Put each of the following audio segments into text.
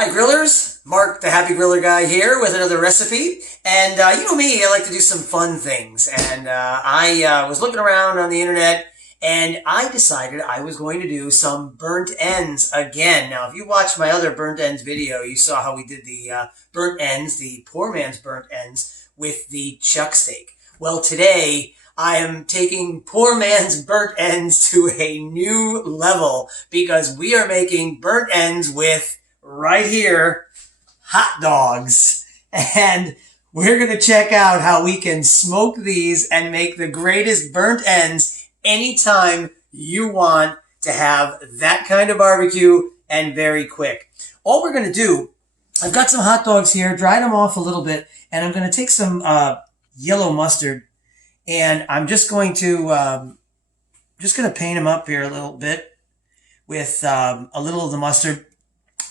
Hi grillers, Mark the Happy Griller Guy here with another recipe. And you know me, I like to do some fun things. And I was looking around on the internet and I decided I was going to do some burnt ends again. Now, if you watched my other burnt ends video, you saw how we did the burnt ends, the poor man's burnt ends with the chuck steak. Well, today I am taking poor man's burnt ends to a new level because we are making burnt ends with right here, hot dogs. And we're going to check out how we can smoke these and make the greatest burnt ends anytime you want to have that kind of barbecue and very quick. All we're going to do, I've got some hot dogs here, dried them off a little bit, and I'm going to take some yellow mustard and I'm just going to paint them up here a little bit with a little of the mustard.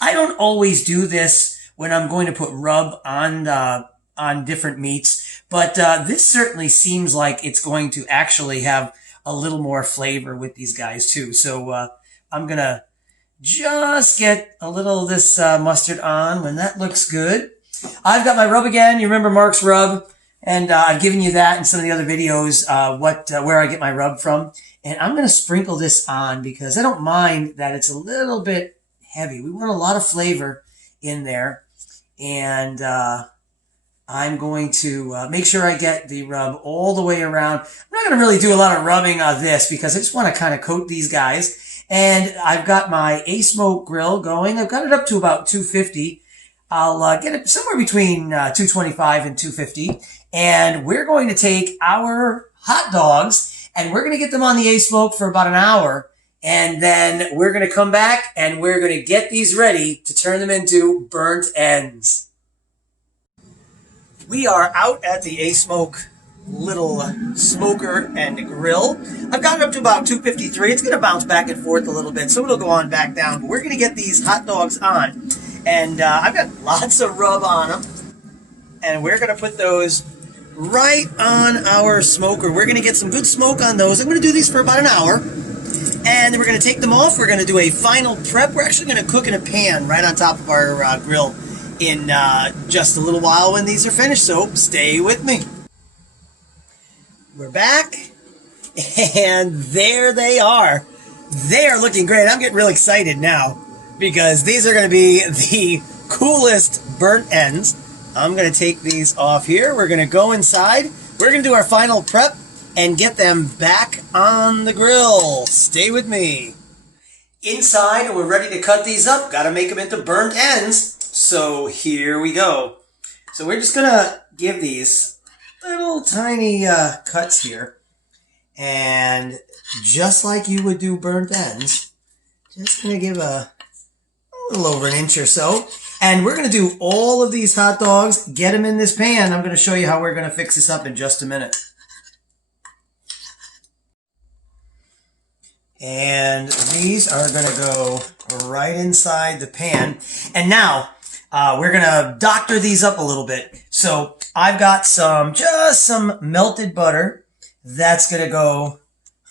I don't always do this when I'm going to put rub on different meats, but this certainly seems like it's going to actually have a little more flavor with these guys too. So I'm gonna just get a little of this mustard on. When that looks good, I've got my rub again. You remember Mark's rub, and I've given you that in some of the other videos. Where I get my rub from, and I'm gonna sprinkle this on because I don't mind that it's a little bit heavy. We want a lot of flavor in there, and I'm going to make sure I get the rub all the way around. I'm not going to really do a lot of rubbing on this because I just want to kind of coat these guys. And I've got my A-Smoke grill going. I've got it up to about 250. I'll get it somewhere between 225 and 250. And we're going to take our hot dogs and we're going to get them on the A-Smoke for about an hour. And then we're going to come back and we're going to get these ready to turn them into burnt ends. We are out at the A-Smoke little smoker and grill. I've got it up to about 253. It's going to bounce back and forth a little bit, so it'll go on back down. But we're going to get these hot dogs on. And I've got lots of rub on them. And we're going to put those right on our smoker. We're going to get some good smoke on those. I'm going to do these for about an hour. And then we're going to take them off. We're going to do a final prep. We're actually going to cook in a pan right on top of our grill in just a little while when these are finished, so stay with me. We're back, and there they are. They are looking great. I'm getting really excited now because these are going to be the coolest burnt ends. I'm going to take these off here. We're going to go inside. We're going to do our final prep and get them back on the grill. Stay with me. Inside, we're ready to cut these up. Got to make them into burnt ends. So here we go. So we're just going to give these little tiny cuts here. And just like you would do burnt ends, just going to give a little over an inch or so. And we're going to do all of these hot dogs, get them in this pan. I'm going to show you how we're going to fix this up in just a minute. And these are going to go right inside the pan. And now, we're going to doctor these up a little bit. So I've got just some melted butter. That's going to go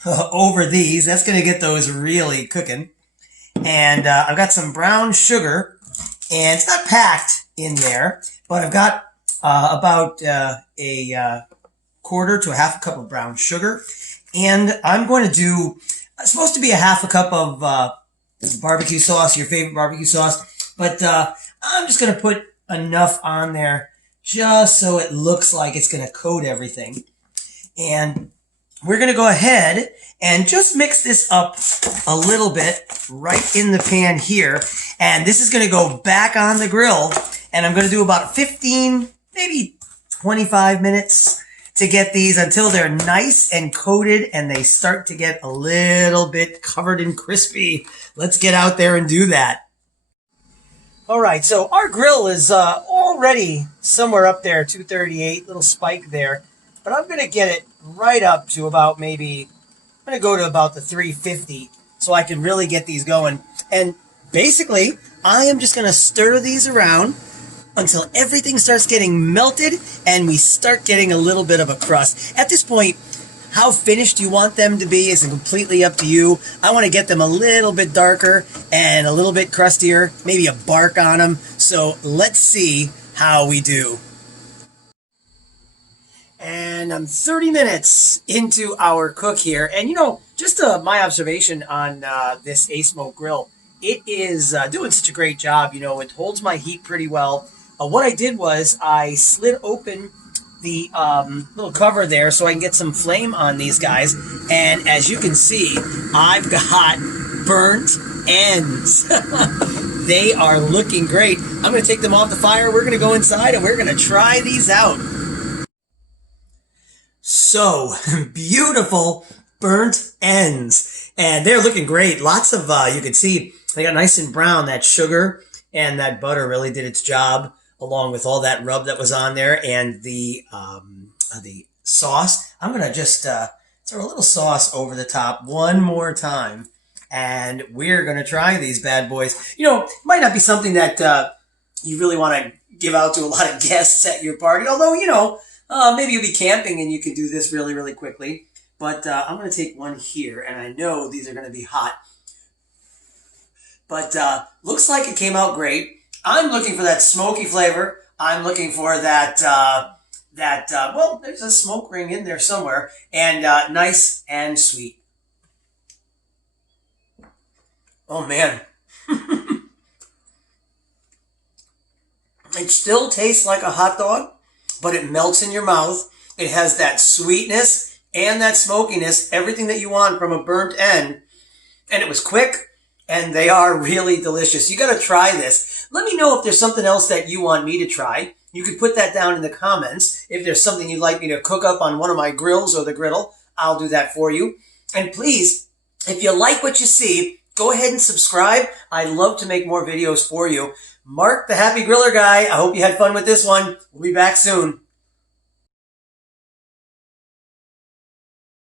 over these. That's going to get those really cooking. And I've got some brown sugar. And it's not packed in there, but I've got about a quarter to a half a cup of brown sugar. And I'm going to do, it's supposed to be a half a cup of barbecue sauce, your favorite barbecue sauce. But I'm just going to put enough on there just so it looks like it's going to coat everything. And we're going to go ahead and just mix this up a little bit right in the pan here. And this is going to go back on the grill. And I'm going to do about 15, maybe 25 minutes to get these until they're nice and coated and they start to get a little bit covered and crispy. Let's get out there and do that. All right, so our grill is already somewhere up there, 238, little spike there. But I'm going to get it right up to about maybe, I'm going to go to about the 350 so I can really get these going. And basically, I am just going to stir these around until everything starts getting melted and we start getting a little bit of a crust. At this point, How finished you want them to be is completely up to you. I want to get them a little bit darker and a little bit crustier, maybe a bark on them. So let's see how we do. And I'm 30 minutes into our cook here. And just my observation on this A-Smoke grill, it is doing such a great job. It holds my heat pretty well. What I did was I slid open the little cover there so I can get some flame on these guys. And as you can see, I've got burnt ends. They are looking great. I'm going to take them off the fire. We're going to go inside and we're going to try these out. So beautiful burnt ends, and they're looking great. Lots of you can see they got nice and brown. That sugar and that butter really did its job, along with all that rub that was on there and the sauce. I'm gonna just throw a little sauce over the top one more time, and we're gonna try these bad boys. It might not be something that you really want to give out to a lot of guests at your party, although maybe you'll be camping and you can do this really, really quickly. But I'm going to take one here, and I know these are going to be hot. But looks like it came out great. I'm looking for that smoky flavor. I'm looking for that, well, there's a smoke ring in there somewhere. And nice and sweet. Oh, man. It still tastes like a hot dog, but it melts in your mouth. It has that sweetness and that smokiness, everything that you want from a burnt end. And it was quick, and they are really delicious. You got to try this. Let me know if there's something else that you want me to try. You could put that down in the comments. If there's something you'd like me to cook up on one of my grills or the griddle, I'll do that for you. And please, if you like what you see, go ahead and subscribe. I'd love to make more videos for you. Mark, the Happy Griller Guy. I hope you had fun with this one. We'll be back soon.